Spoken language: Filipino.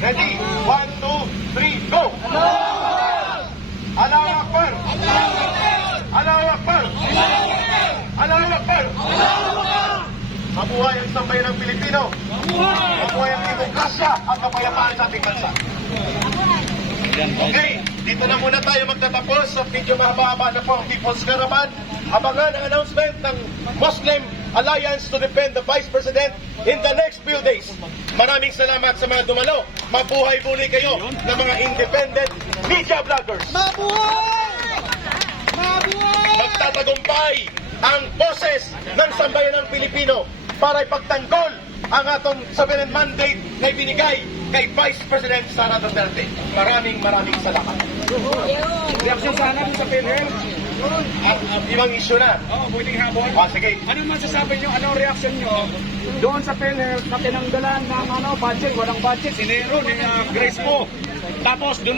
Ready? 1, 2, 3, go! Allahu Akbar! Allahu Akbar! Allahu Akbar! Mabuhay ang sambayan ng Pilipino! Mabuhay ang demokrasya at kapayapaan sa ating bansa! Okay, dito na muna tayo magtatapos sa video mahaba-haba na po ang People's Caravan. Abangan ang announcement ng Muslim Alliance to defend the Vice President in the next few days. Maraming salamat sa mga dumalo. Mabuhay muli kayo ng mga independent media vloggers. Mabuhay! Mabuhay! Magtatagumpay ang boses ng sambayan ng Pilipino para ipagtanggol ang atong sovereign mandate na ibinigay kay Vice President Sara Duterte. Maraming salamat. Reaksyon sana dun sa PhilHealth. Ibang issue na. Pwedeng habon. Sige. Anong masasabi nyo? Anong reaksyon nyo doon sa PhilHealth na tinanggalan ng budget? Walang budget. Sinero ni Grace po. Tapos doon